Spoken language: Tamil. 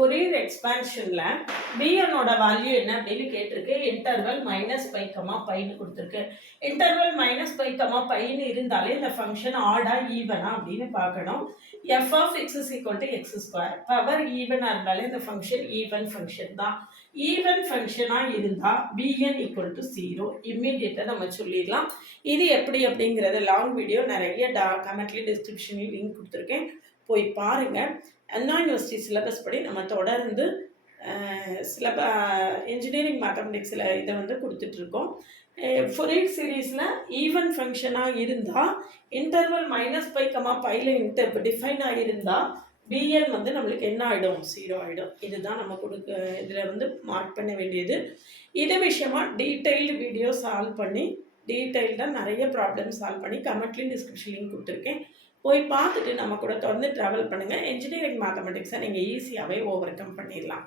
ஃபோரியர் எக்ஸ்பான்ஷன்ல bnோட வேல்யூ என்ன அப்படின்னு கேட்டிருக்கு. இன்டர்வல் -π, πன்னு கொடுத்துருக்கு. இன்டர்வல் -π, πன்னு இருந்தாலே இந்த ஃபங்க்ஷன் ஆடா ஈவனா அப்படின்னு பார்க்கணும். f of x is equal to x2. Power ஈவனா இருந்தாலே இந்த ஃபங்க்ஷன் ஈவன் ஃபங்க்ஷன் தான். ஈவன் ஃபங்க்ஷனா இருந்தா bn equal to 0 இம்மீடியட்டா நம்ம சொல்லிடலாம். இது எப்படி அப்படிங்கறது லாங் வீடியோ நிறைய கமெண்ட்ல டிஸ்கிரிப்ஷன்ல லிங்க் கொடுத்துருக்கேன், போய் பாருங்க. அண்ணா யூனிவர்சிட்டி சிலபஸ் படி நம்ம தொடர்ந்து இன்ஜினியரிங் மேத்தமெட்டிக்ஸில் இதை வந்து கொடுத்துட்ருக்கோம். ஃபோரியர் சீரீஸில் ஈவன் ஃபங்க்ஷனாக இருந்தால் இன்டர்வல் -π, πயில் டிஃபைன் ஆகியிருந்தால் bn வந்து நம்மளுக்கு என்ன ஆகிடும், 0 ஆகிடும். இதுதான் நம்ம இதில் வந்து மார்க் பண்ண வேண்டியது. இது விஷயமா டீட்டெயில்டு வீடியோ சால்வ் பண்ணி டீட்டெயில்டாக நிறைய ப்ராப்ளம் சால்வ் பண்ணி கமெண்ட்லேயும் டிஸ்கிரிப்ஷன் லிங்க் கொடுத்துருக்கேன், போய் பார்த்துட்டு நம்ம கூட தொடர்ந்து ட்ராவல் பண்ணுங்கள். இன்ஜினியரிங் மேத்தமெட்டிக்ஸை நீங்கள் ஈஸியாகவே ஓவர் கம் பண்ணிடலாம்.